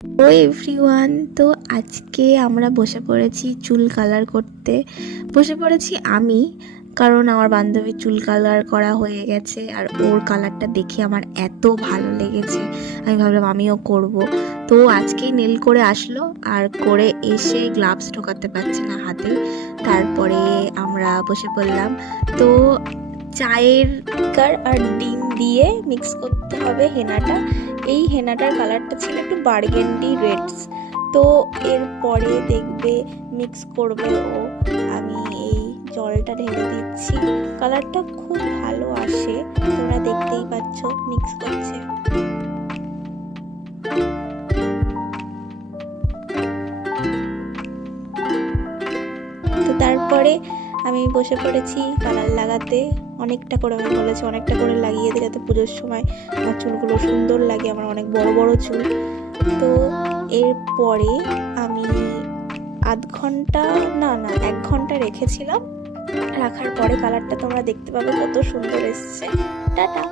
ও everyone, তো আজকে আমরা বসে পড়েছি চুল কালার করতে। বসে পড়েছি আমি, কারণ আমার বান্ধবীর চুল কালার করা হয়ে গেছে আর ওর কালারটা দেখে আমার এত ভালো লেগেছে, আমি ভাবলাম আমিও করব। তো আজকেই নেল করে আসলো, আর করে এসে গ্লাভস ঢোকাতে পারছে না হাতে। তারপরে আমরা বসে পড়লাম। তো চায়ের আর ডিম দিয়ে মিক্স করতে হবে হেনাটা। এই হেনাটার কালারটা ছিল একটু বার্গেন্ডি রেডস। তো এরপরে দেখবে মিক্স করবে ও। আমি এই জলটা ঢেলে দিচ্ছি, কালারটা খুব ভালো আসে, তোমরা দেখতেই পাচ্ছ মিক্স করছে। তো তারপরে আমি বসে পড়েছি কালার লাগাতে। অনেকটা করে, আমি বলেছি অনেকটা করে লাগিয়ে দিই যাতে পুজোর সময় আমার চুলগুলো সুন্দর লাগে, আমার অনেক বড় বড় চুল। তো এরপরে আমি আধ ঘন্টা না 1 ঘন্টা রেখেছিলাম। রাখার পরে কালারটা তোমরা দেখতে পাবে কত সুন্দর এসছে। টাটা।